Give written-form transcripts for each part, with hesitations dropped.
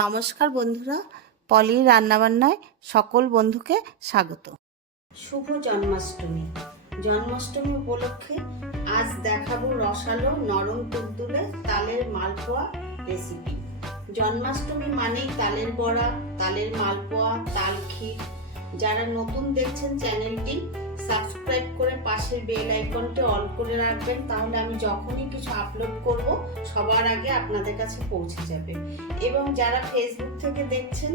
নমস্কার বন্ধুরা, পলির রান্নাবান্নায় সকল বন্ধুকে স্বাগত। শুভ জন্মাষ্টমী। জন্মাষ্টমী উপলক্ষে আজ দেখাবো রসালো নরম তুলতুলে তালের মালপোয়া রেসিপি। জন্মাষ্টমী মানেই তালের বড়া, তালের মালপোয়া, তাল ক্ষীর। যারা নতুন দেখছেন চ্যানেলটি সাবস্ক্রাইব করে পাশের বেল আইকনটি অন করে রাখবেন, তাহলে আমি যখনই কিছু আপলোড করব সবার আগে আপনাদের কাছে পৌঁছে যাবে। এবং যারা ফেসবুক থেকে দেখছেন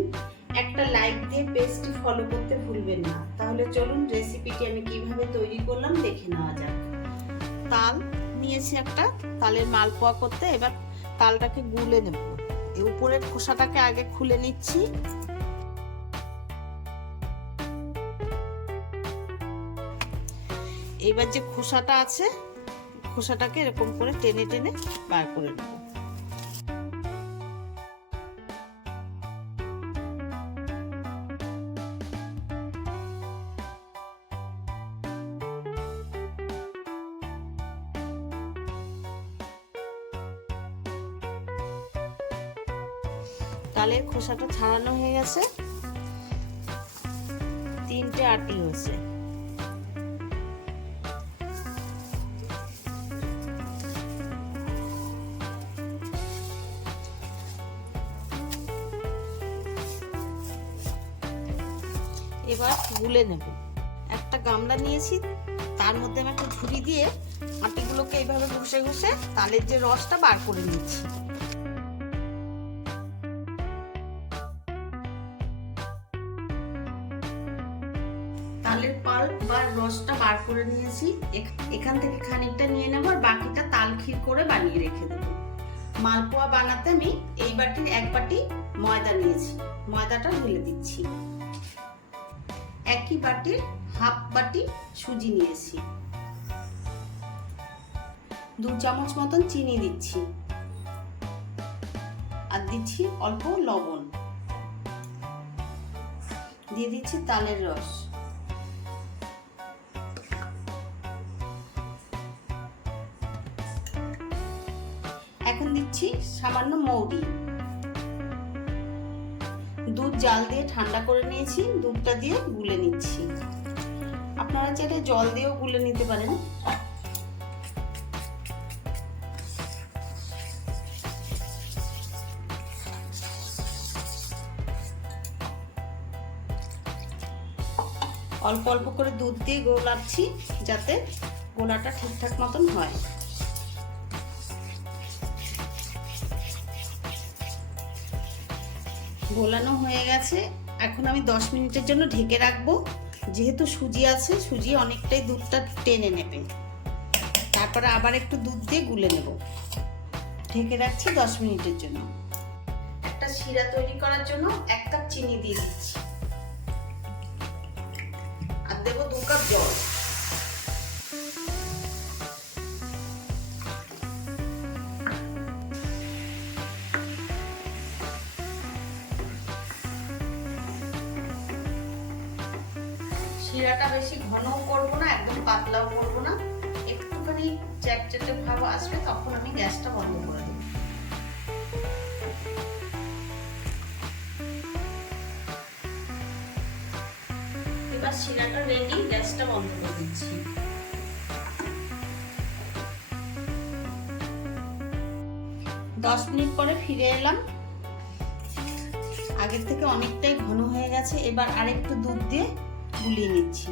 একটা লাইক দিয়ে পেজটি ফলো করতে ভুলবেন না। তাহলে চলুন রেসিপিটি আমি কিভাবে তৈরি করলাম দেখে নেওয়া যাক। তাল নিয়েছি একটা, তালের মালপোয়া করতে। এবার তালটাকে গুলে নেব। এই উপরের খোসাটাকে আগে খুলে নিচ্ছি। এবার যে খোসাটা আছে, খোসাটাকে এরকম করে টেনে টেনে বার করে নেব। তালের খোসাটা ছাড়ানো হয়ে গেছে। 3টে আটি হয়েছে। এবার গুলে নেব। একটা গামলা নিয়েছি, তার মধ্যে আমি একটা ঝুড়ি দিয়ে আটিগুলোকে এইভাবে ঘষে ঘষে তালের যে রসটা বার করে নিচ্ছি। তালের পাল্প বা রসটা বার করে নিয়েছি। এখান থেকে খানিকটা নিয়ে নেব আর বাকিটা তাল ক্ষীর করে বানিয়ে রেখে দেব। মালপোয়া বানাতে আমি এই বাটির 1 বাটি ময়দা নিয়েছি। ময়দাটা ঢেলে দিচ্ছি। একই বাটির হাফ বাটি সুজি নিয়েছি। 2 চামচ মতন চিনি দিচ্ছি আর দিচ্ছি অল্প লবণ। দিয়ে দিচ্ছি তালের রস। এখন দিচ্ছি সামান্য মৌরি। দুধ জাল দিয়ে ঠান্ডা করে নিয়েছি, দুধটা দিয়ে গুলে নিচ্ছি। আপনারা চাইলে জল দিয়েও গুলে নিতে পারেন। অল্প অল্প করে দুধ দিয়ে গোলাচ্ছি যাতে গোলাটা ঠিকঠাক মতন হয়। গোলানো হয়ে গেছে। এখন আমি 10 মিনিটের জন্য ঢেকে রাখবো। যেহেতু সুজি আছে, সুজি অনেকটাই দুধটা টেনে নেবে। তারপরে আবার একটু দুধ দিয়ে গুলে নেব। ঢেকে রাখছি 10 মিনিটের জন্য। একটা শিরা তৈরি করার জন্য 1 কাপ চিনি দিয়ে দিচ্ছি আর দেব 2 কাপ জল। শিরাটা বেশি ঘনও করবো না, একদম পাতলাও করবো না। একটুখানি চ্যাটচ্যাটে ভাব আসবে, তখন আমি গ্যাসটা বন্ধ করে দেব। এবার শিরাটা রেডি, গ্যাসটা বন্ধ করে দিচ্ছি। দশ মিনিট পরে ফিরে এলাম। আগের থেকে অনেকটাই ঘন হয়ে গেছে। এবার আরেকটু দুধ দিয়ে গুলিয়ে নিচ্ছি।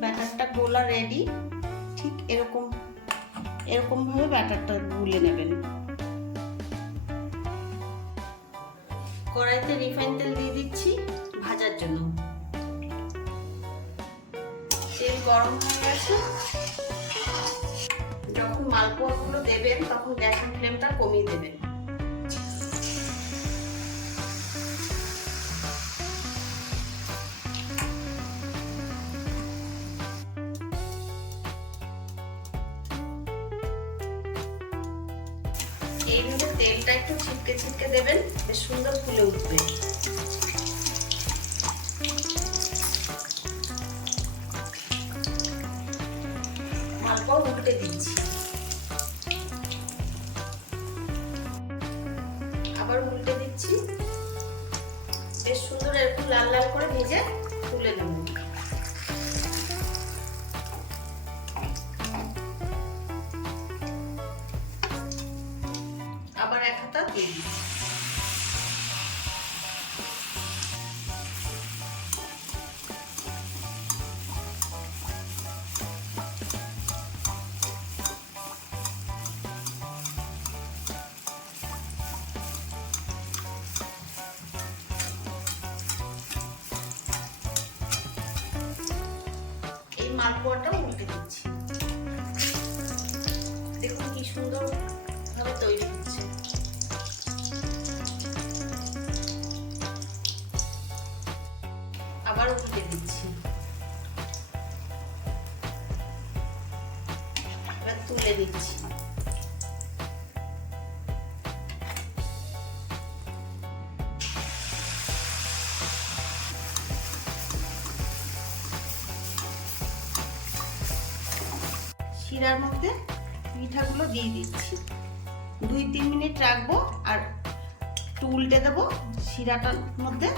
ব্যাটারটা গোলা রেডি। ঠিক এরকম ভাবে ব্যাটারটা গুলে নেবেন। কড়াইতে রিফাইন তেল দিয়ে দিচ্ছি ভাজার জন্য। তেল গরম হয়ে গেছে। যখন মালপোয়াগুলো দেবেন তখন গ্যাসের ফ্লেমটা কমিয়ে দেবেন। এইভাবে তেলটা একটু ছিটকে ছিটকে দেবেন, বেশ সুন্দর ফুলে উঠবে। মালপোয়া উল্টে দিচ্ছি, আবার উল্টে দিচ্ছি। বেশ সুন্দর একটু লাল লাল করে ভেজে তুলে নেব। আবার এক হাতা দিয়ে দিচ্ছি। এই মালপোয়াটা উল্টে দিচ্ছি। দেখুন কি সুন্দর ভাবে তৈরি হচ্ছে। আবার উল্টে দিচ্ছি। এবার তুলে দিচ্ছি। শিরার মধ্যে পিঠাগুলো দিয়ে দিচ্ছি। 2-3 মিনিট রাখবো আর একটু উল্টে দেবো শিরাটার মধ্যে।